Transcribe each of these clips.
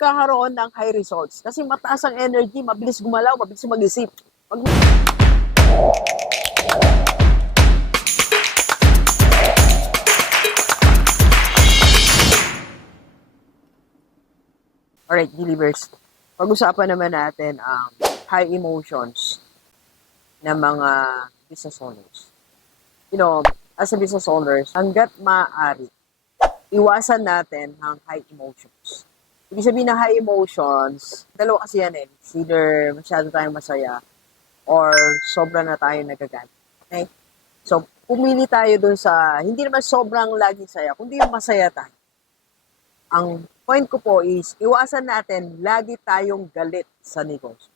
magkakaroon ng high results. Kasi mataas ang energy, mabilis gumalaw, mabilis mag-isip. Pag Alright, believers. Pag-usapan naman natin ang high emotions ng mga business owners. You know, as a business owners, hanggat maaari, iwasan natin ang high emotions. Ibig sabihin ng high emotions, dalawa kasi yan eh. Either masyado tayong masaya or sobra na tayo nagagalit. Okay? So, pumili tayo dun sa, hindi naman sobrang laging saya, kundi yung masaya tayo. Ang point ko po is, iwasan natin lagi tayong galit sa negosyo.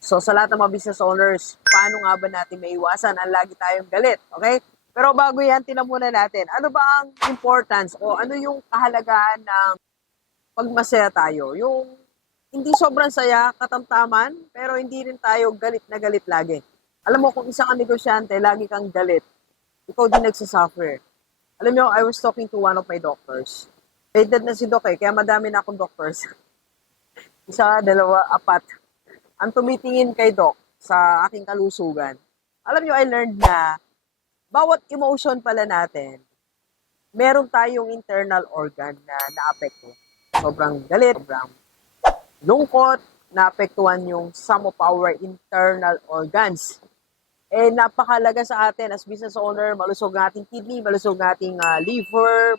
So, sa lahat ng mga business owners, paano nga ba natin maiwasan ang lagi tayong galit? Okay? Pero bago yan, tinan muna natin, ano ba ang importance o ano yung kahalagahan ng pag masaya tayo? Yung hindi sobrang saya, katamtaman, pero hindi rin tayo galit na galit lagi. Alam mo, kung isa kang negosyante, lagi kang galit, ikaw din nagsasuffer. Alam mo, I was talking to one of my doctors. Edad na si Doc eh, kaya madami na akong doctors. Isa, dalawa, apat. Ang tumitingin kay Doc sa aking kalusugan. Alam nyo, I learned na bawat emotion pala natin, meron tayong internal organ na naapekto. Sobrang galit, sobrang lungkot, naapektuhan yung some of our internal organs. Eh, napakalaga sa atin as business owner, malusog ang ating kidney, malusog ang ating ah, liver,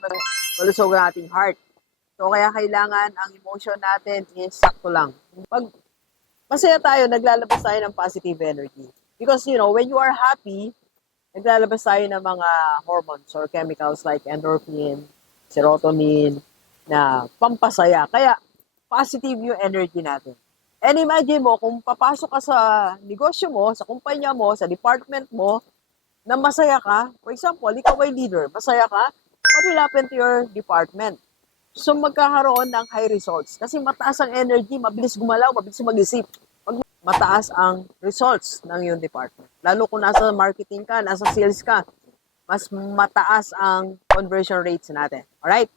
malusog ang ating heart. So, kaya kailangan ang emotion natin is sakto lang. Pag masaya tayo, naglalabas tayo ng positive energy. Because, you know, when you are happy, naglalabas tayo ng mga hormones or chemicals like endorphin, serotonin, na pampasaya. Kaya, positive yung energy natin. And imagine mo, kung papasok ka sa negosyo mo, sa kumpanya mo, sa department mo, na masaya ka, for example, ikaw ay leader, masaya ka, what will happen to your department? So, magkakaroon ng high results. Kasi mataas ang energy, mabilis gumalaw, mabilis mag-isip. Pag mataas ang results ng iyong department. Lalo kung nasa marketing ka, nasa sales ka, mas mataas ang conversion rates natin. Alright?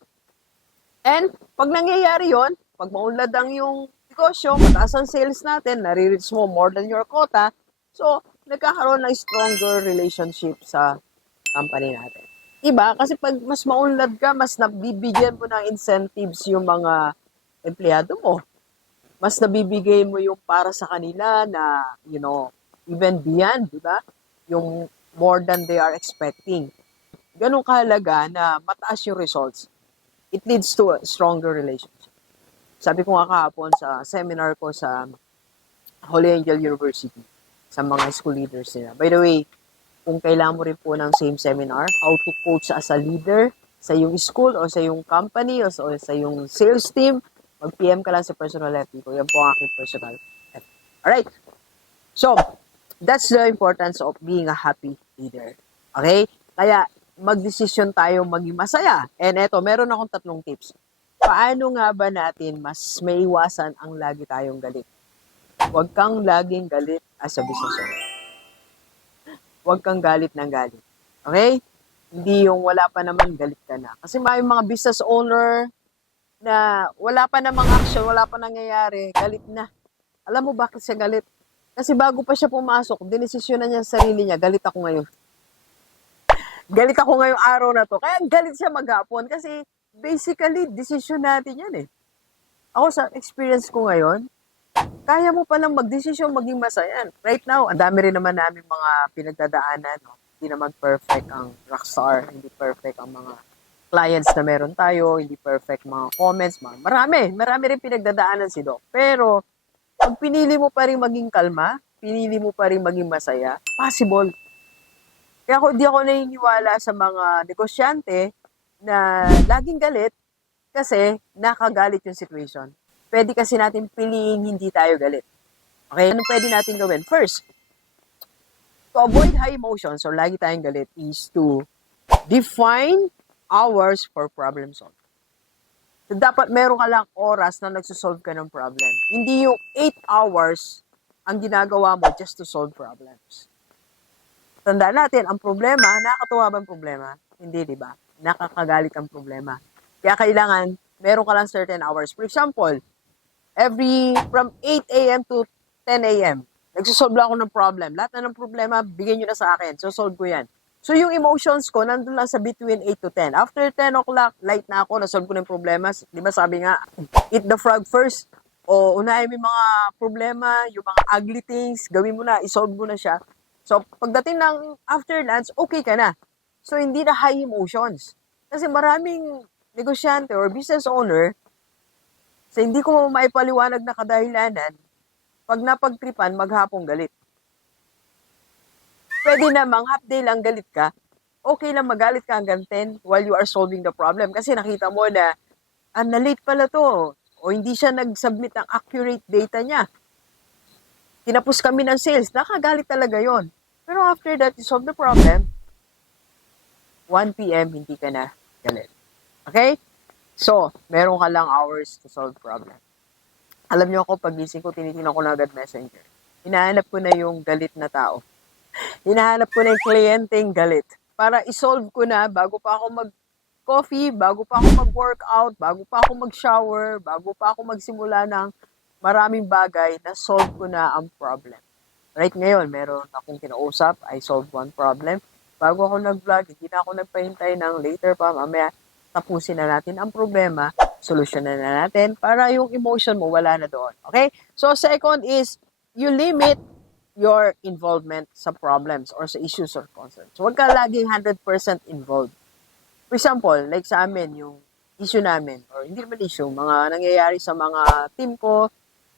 And pag nangyayari yon, pag maunlad ang yung negosyo, mataas ang sales natin, nare-reach mo more than your quota, so nagkakaroon ng stronger relationship sa company natin. Iba, kasi pag mas maunlad ka, mas nabibigyan mo ng incentives yung mga empleyado mo. Mas nabibigay mo yung para sa kanila na, you know, even beyond, di ba? Yung more than they are expecting. Ganun kahalaga na mataas yung results. It leads to a stronger relationship. Sabi ko nga kahapon sa seminar ko sa Holy Angel University sa mga school leaders nila. By the way, kung kailangan mo rin po ng same seminar, how to coach as a leader sa yung school o sa yung company o sa, o sa yung sales team, mag-PM ka lang sa personal FB ko. Yan po ang aking personal FB. Alright. So, that's the importance of being a happy leader. Okay? Kaya, magdesisyon tayo maging masaya. And eto, meron akong tatlong tips. Paano nga ba natin mas maiwasan ang lagi tayong galit? Huwag kang laging galit as a business owner. Huwag kang galit ng galit. Okay? Hindi yung wala pa naman galit ka na. Kasi may mga business owner na wala pa namang action, wala pa nangyayari, galit na. Alam mo bakit siya galit? Kasi bago pa siya pumasok, dinesisyon na niya sa sarili niya, galit ako ngayon. Galit ako ngayong araw na to. Kaya galit siya maghapon kasi basically, decision natin yan eh. Ako sa experience ko ngayon, kaya mo palang magdesisyon maging masaya. Right now, ang dami rin naman namin mga pinagdadaanan. No? Hindi naman perfect ang rockstar, hindi perfect ang mga clients na meron tayo, hindi perfect mga comments, mga, marami, marami rin pinagdadaanan si Doc. Pero, pag pinili mo pa rin maging kalma, pinili mo pa rin maging masaya, possible. Kaya ako, di ako naniniwala sa mga negosyante na laging galit kasi nakagalit yung situation. Pwede kasi natin piliin hindi tayo galit. Okay? Anong pwede natin gawin? First, to avoid high emotions or lagi tayong galit is to define hours for problem solving. So, dapat meron ka lang oras na nagsosolve ka ng problem. Hindi yung 8 hours ang ginagawa mo just to solve problems. Tandaan natin, ang problema, nakakatuwa ba ang problema? Hindi, di ba? Nakakagalit ang problema. Kaya kailangan, meron ka lang certain hours. For example, every, from 8 a.m. to 10 a.m., nagsosolve lang ako ng problem. Lahat na ng problema, bigyan nyo na sa akin. So, solve ko yan. So, yung emotions ko, nandun lang sa between 8 to 10. After 10 o'clock, light na ako, nasolve ko na yung problema. Di ba sabi nga, eat the frog first. O, unahin mo yung mga problema, yung mga ugly things, gawin mo na, isolve mo na siya. So, pagdating ng after lunch, okay ka na. So, hindi na high emotions. Kasi maraming negosyante or business owner, sa hindi ko maipaliwanag na kadahilanan, pag napagtripan, maghapong galit. Pwede namang half day lang galit ka. Okay lang magalit ka hanggang 10 while you are solving the problem. Kasi nakita mo na, ah, na-late pala to. O hindi siya nag-submit ng accurate data niya. Kinapos kami ng sales. Nakagalit talaga yon. Pero after that, you solve the problem. 1 p.m., hindi ka na galit. Okay? So, meron ka lang hours to solve problem. Alam niyo ako, pag gising ko, tinitingnan ko na agad messenger. Hinahanap ko na yung galit na tao. Hinahanap ko na yung kliyenteng galit. Para isolve ko na bago pa ako mag-coffee, bago pa ako mag-workout, bago pa ako mag-shower, bago pa ako magsimula ng maraming bagay, na solve ko na ang problem. Right ngayon, meron akong kinausap, I solved one problem. Bago ako nag-vlog, hindi na ako nagpahintay ng later pa, mamaya tapusin na natin ang problema, solusyonan na natin para yung emotion mo wala na doon. Okay? So, second is, you limit your involvement sa problems or sa issues or concerns. Huwag ka laging 100% involved. For example, like sa amin, yung issue namin, or hindi naman issue, mga nangyayari sa mga team ko,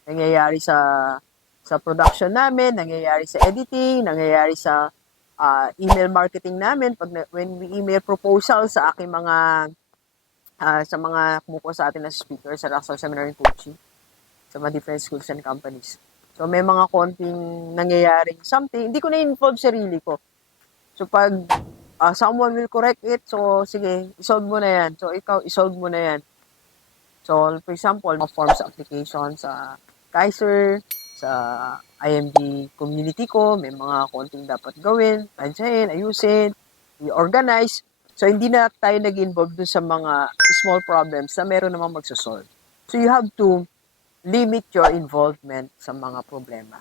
nangyayari sa sa production namin, nangyayari sa editing, nangyayari sa ah, email marketing namin, pag na- when we email proposal sa aking mga ah, sa mga kumukuha sa atin na speaker sa Raxel Seminar and Coaching sa mga different schools and companies. So, may mga konting nangyayaring something. Hindi ko na-involve sarili ko. So, pag ah, someone will correct it, so, sige, isolve mo na yan. So, ikaw, isolve mo na yan. So, for example, forms application sa Kaiser, sa IMD community ko, may mga konting dapat gawin, tansyahin, ayusin, i-organize. So, hindi na tayo nag-involve dun sa mga small problems na meron namang magsosolve. So, you have to limit your involvement sa mga problema.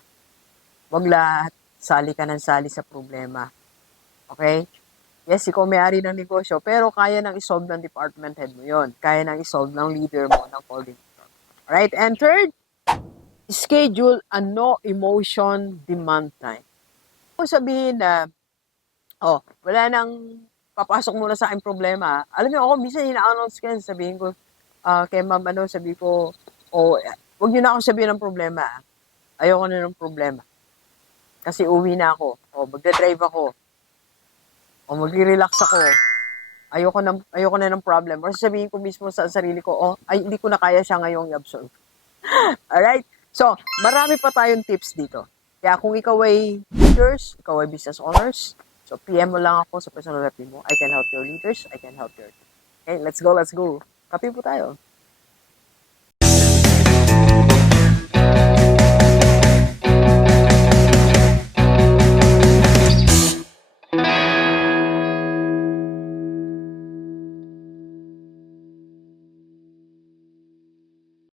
Huwag lahat sali ka ng sali sa problema. Okay? Yes, ikaw may-ari ng negosyo, pero kaya nang isolve ng department head mo yon. Kaya nang isolve ng leader mo ng coordinator. Alright? And third, schedule a no emotion demand time. Kung sabihin na, oh, wala nang papasok muna sa akin problema. Alam niyo ako, minsan ina-announce ko yan, sabihin ko, ah, kay ma'am, ano, sabi ko, oh, wag niyo na ako sabihin ng problema. ah. Ayoko na ng problema. Kasi uwi na ako. O, magdadrive ako. O, magre-relax ako. Ayoko na, ayoko na ng problem. Or sabihin ko mismo sa sarili ko, oh, ay, hindi ko na kaya siya ngayong i-absorb. Alright? So, marami pa tayong tips dito. Kaya kung ikaw ay leaders, ikaw ay business owners, so PM mo lang ako sa personal rep mo. I can help your leaders, I can help your team. Okay, let's go, let's go. Kape po tayo.